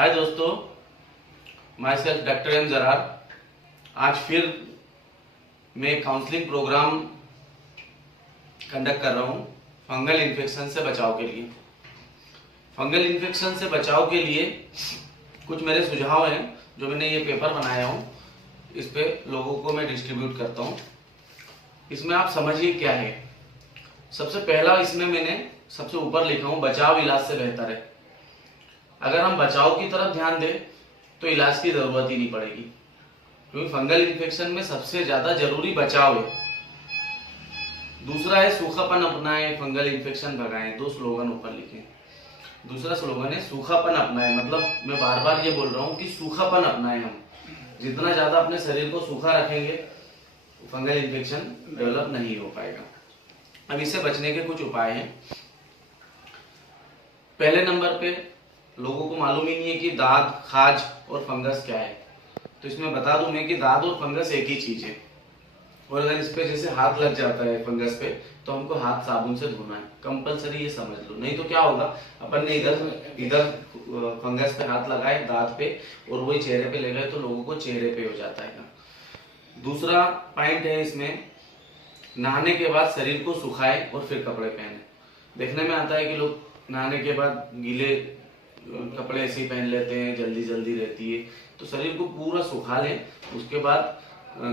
हाय दोस्तों, myself doctor M Zarar. आज फिर मैं काउंसलिंग प्रोग्राम कंडक्ट कर रहा हूँ फंगल इन्फेक्शन से बचाव के लिए। फंगल इन्फेक्शन से बचाव के लिए कुछ मेरे सुझाव हैं जो मैंने ये पेपर बनाया हूँ, इस पे लोगों को मैं डिस्ट्रीब्यूट करता हूँ। इसमें आप समझिए क्या है। सबसे पहला इसमें मैंने सबसे ऊपर लिखा हूँ बचाव इलाज से बेहतर है। अगर हम बचाव की तरफ ध्यान दें तो इलाज की जरूरत ही नहीं पड़ेगी, क्योंकि फंगल इन्फेक्शन में सबसे ज्यादा जरूरी बचाव है। दूसरा है सूखापन अपनाएं, फंगल इन्फेक्शन भगाएं। दो स्लोगन ऊपर लिखे। दूसरा स्लोगन है सूखापन अपनाएं, मतलब मैं बार बार ये बोल रहा हूँ कि सूखापन अपनाएं। हम जितना ज्यादा अपने शरीर को सूखा रखेंगे फंगल इन्फेक्शन डेवलप नहीं हो पाएगा। अब इससे बचने के कुछ उपाय हैं। पहले नंबर पे लोगों को मालूम ही नहीं है कि दाद, खाज और फंगस क्या है। तो इसमें बता दूं मैं कि दाद और फंगस एक ही चीज है, और अगर इस पे जैसे हाथ लग जाता है फंगस पे तो हमको हाथ साबुन से धोना है कंपलसरी, ये समझ लो। नहीं तो क्या होगा, अपन ने इधर फंगस पे हाथ लगाए दांत पे और वही चेहरे पे ले गए तो लोगों को चेहरे पे हो जाता है। दूसरा पॉइंट है इसमें, नहाने के बाद शरीर को सुखाए और फिर कपड़े पहने। देखने में आता है कि लोग नहाने के बाद गीले कपड़े ऐसे ही पहन लेते हैं, जल्दी जल्दी रहती है। तो शरीर को पूरा सुखा लें, उसके बाद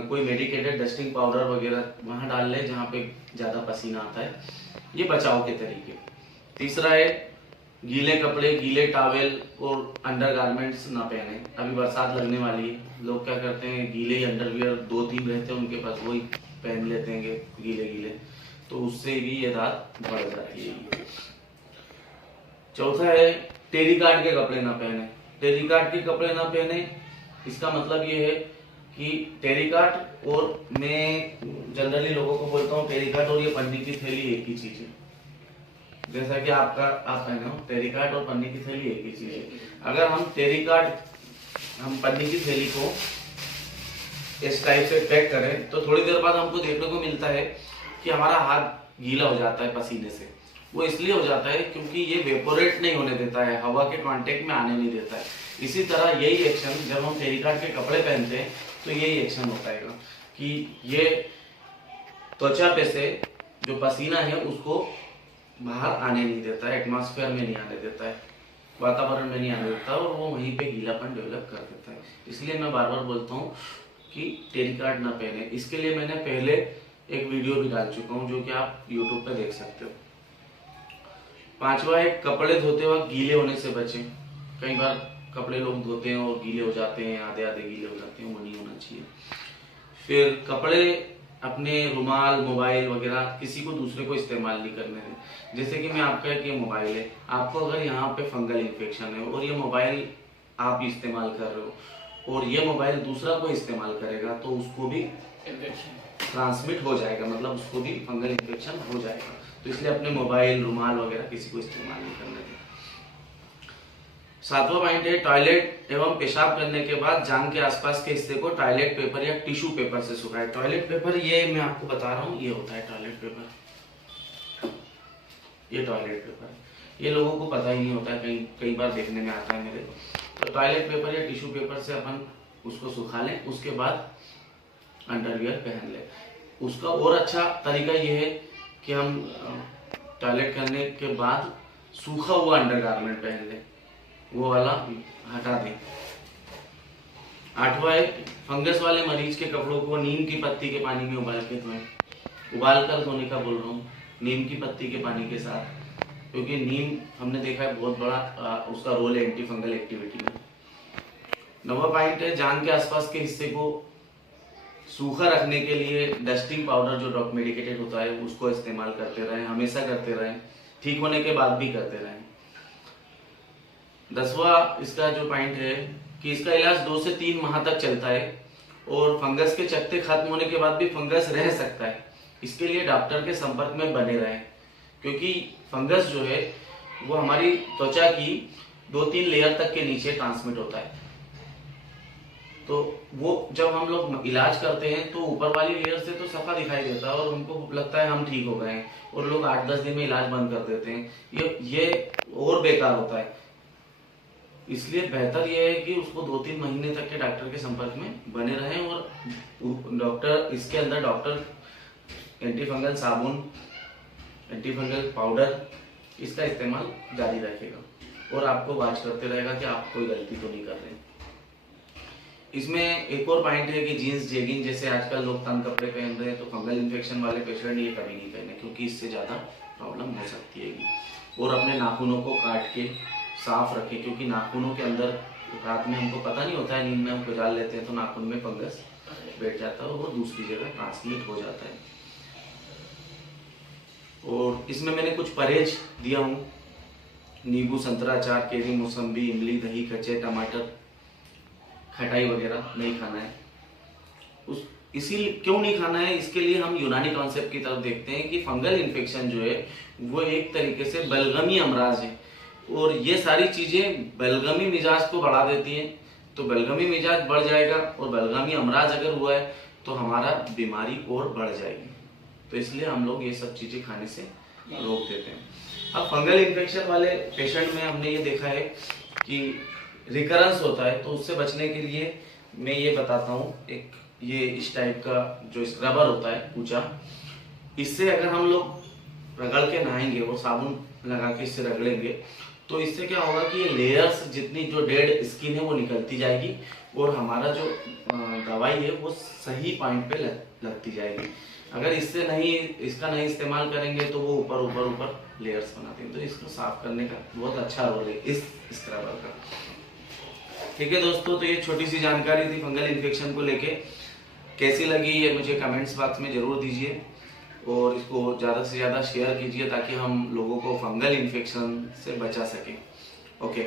कोई मेडिकेटेड डस्टिंग पाउडर वगैरह वहां डाल लें जहाँ पे ज्यादा पसीना आता है। ये बचाव के तरीके। तीसरा है गीले कपड़े, गीले टॉवेल और अंडरगारमेंट्स ना पहने। अभी बरसात लगने वाली है, लोग क्या करते हैं गीले अंडरवियर 2-3 रहते हैं उनके पास, वही पहन लेते हैं गीले गीले, तो उससे भी ये दाद बढ़ जाती है। चौथा है टेरिकॉट के कपड़े ना पहने। टेरिकॉट के कपड़े ना पहने, इसका मतलब ये है कि टेरिकॉट और मैं जनरली लोगों को बोलता हूँ टेरिकॉट और ये पन्नी की थैली एक ही चीज है। जैसा कि आप पहने हो, टेरिकॉट और पन्नी की थैली एक ही चीज है। अगर हम पन्नी की थैली को इस टाइप से पैक करें तो थोड़ी देर बाद हमको देखने को मिलता है कि हमारा हाथ गीला हो जाता है पसीने से। वो इसलिए हो जाता है क्योंकि ये वेपोरेट नहीं होने देता है, हवा के कांटेक्ट में आने नहीं देता है। इसी तरह यही एक्शन जब हम टेरिकॉट के कपड़े पहनते हैं तो यही एक्शन होता है कि ये त्वचा पे से जो पसीना है उसको बाहर आने नहीं देता है, एटमॉस्फेयर में नहीं आने देता है, वातावरण में नहीं आने देता और वो वहीं पे गीलापन डेवलप कर देता है। इसलिए मैं बार बार बोलता हूँ कि टेरिकॉट ना पहने। इसके लिए मैंने पहले एक वीडियो भी डाल चुका हूँ जो कि आप यूट्यूब पे देख सकते हो। पांचवा है कपड़े धोते वक्त गीले होने से बचें। कई बार कपड़े लोग धोते हैं और गीले हो जाते हैं, आधे आधे गीले हो जाते हैं, वो नहीं होना चाहिए। फिर कपड़े अपने रुमाल, मोबाइल वगैरह किसी को दूसरे को इस्तेमाल नहीं करने दें। जैसे कि मैं आपका एक ये मोबाइल है, आपको अगर यहाँ पे फंगल इन्फेक्शन है और ये मोबाइल आप इस्तेमाल कर रहे हो और ये मोबाइल दूसरा कोई इस्तेमाल करेगा तो उसको भी ट्रांसमिट हो जाएगा, मतलब उसको भी फंगल इन्फेक्शन हो जाएगा। तो इसलिए अपने मोबाइल, रुमाल वगैरह किसी को इस्तेमाल नहीं करने दें। सातवां पॉइंट है टॉयलेट एवं पेशाब करने के बाद जांघ के आसपास के हिस्से को टॉयलेट पेपर या टिश्यू पेपर से सुखाएं। टॉयलेट पेपर ये मैं आपको बता रहा हूँ, ये होता है टॉयलेट पेपर। ये टॉयलेट पेपर ये लोगों को पता ही नहीं होता है, कई बार देखने में आता है मेरे को। तो टॉयलेट पेपर या टिश्यू पेपर से अपन उसको सुखा लें, उसके बाद अंडरवियर पहन लें। उसका और अच्छा तरीका ये है कि हम टॉयलेट करने के बाद सूखा हुआ अंडरगारमेंट पहन लें, वो वाला हटा दें। आठवां है फंगस वाले मरीज के कपड़ों को नीम की पत्ती के पानी में उबाल के धोएं। उबाल कर धोने का बोल रहा हूँ, नीम की पत्ती के पानी के साथ, क्योंकि नीम हमने देखा है बहुत बड़ा उसका रोल है एंटी फंगल एक्टिविटी में। नौवां पॉइंट है जांघ के आसपास के हिस्से को सूखा रखने के लिए डस्टिंग पाउडर जो मेडिकेटेड होता है उसको इस्तेमाल करते रहें, हमेशा करते रहें, ठीक होने के बाद भी करते रहें। 10वां इसका जो पॉइंट है कि इसका इलाज 2 से 3 माह तक चलता है और फंगस के चकत्ते खत्म होने के बाद भी फंगस रह सकता है। इसके लिए डॉक्टर के संपर्क में बने रहें, क्योंकि फंगस जो है वो हमारी त्वचा की 2-3 लेयर तक के नीचे ट्रांसमिट होता है। तो वो जब हम लोग इलाज करते हैं तो ऊपर वाली लेयर से तो सफा दिखाई देता है और उनको लगता है हम ठीक हो गए हैं और लोग 8-10 दिन में इलाज बंद कर देते हैं। ये और बेकार होता है। इसलिए बेहतर यह है कि उसको 2-3 महीने तक के डॉक्टर के संपर्क में बने रहें, और डॉक्टर इसके अंदर डॉक्टर एंटी फंगल साबुन, एंटी फंगल पाउडर इसका इस्तेमाल जारी रखेगा और आपको वॉच करते रहेगा कि आप कोई गलती तो नहीं कर रहे। इसमें एक और पॉइंट है कि जीन्स जेगिंग जैसे आजकल लोग तंग कपड़े पहन रहे हैं, तो फंगल इन्फेक्शन वाले पेशेंट ये कभी नहीं पहने, क्योंकि इससे ज़्यादा प्रॉब्लम हो सकती है। और अपने नाखूनों को काट के साफ रखें, क्योंकि नाखूनों के अंदर रात में हमको पता नहीं होता है, नींद में हम खुजाल लेते हैं तो नाखून में फंगस बैठ जाता है और वो दूसरी जगह ट्रांसमिट हो जाता है। और इसमें मैंने कुछ परहेज दिया हूँ, नींबू, संतरा, अचार, केरी, मौसम्बी, इमली, दही, कच्चे टमाटर, खटाई वगैरह नहीं खाना है। इसीलिए क्यों नहीं खाना है, इसके लिए हम यूनानी कॉन्सेप्ट की तरफ देखते हैं कि फंगल इन्फेक्शन जो है वो एक तरीके से बलगमी अमराज है, और ये सारी चीजें बलगमी मिजाज को बढ़ा देती हैं। तो बलगमी मिजाज बढ़ जाएगा और बलगमी अमराज अगर हुआ है तो हमारा बीमारी और बढ़ जाएगी। तो इसलिए हम लोग ये सब चीजें खाने से रोक देते हैं। अब फंगल इन्फेक्शन वाले पेशेंट में हमने ये देखा है कि रिकरेंस होता है, तो उससे बचने के लिए मैं ये बताता हूँ, एक ये इस टाइप का जो स्क्रबर होता है कूचा, इससे अगर हम लोग रगड़ के नहाएंगे और साबुन लगा के इससे रगड़ेंगे तो इससे क्या होगा कि ये लेयर्स जितनी जो डेड स्किन है वो निकलती जाएगी और हमारा जो दवाई है वो सही पॉइंट पे लगती जाएगी। अगर इसका नहीं इस्तेमाल करेंगे तो वो ऊपर लेयर्स बनाते हैं। तो इसको साफ करने का बहुत अच्छा रोल है इस स्क्रबर का। ठीक है दोस्तों, तो ये छोटी सी जानकारी थी फंगल इन्फेक्शन को लेके। कैसी लगी ये मुझे कमेंट्स बॉक्स में जरूर दीजिए और इसको ज़्यादा से ज़्यादा शेयर कीजिए ताकि हम लोगों को फंगल इन्फेक्शन से बचा सकें। ओके।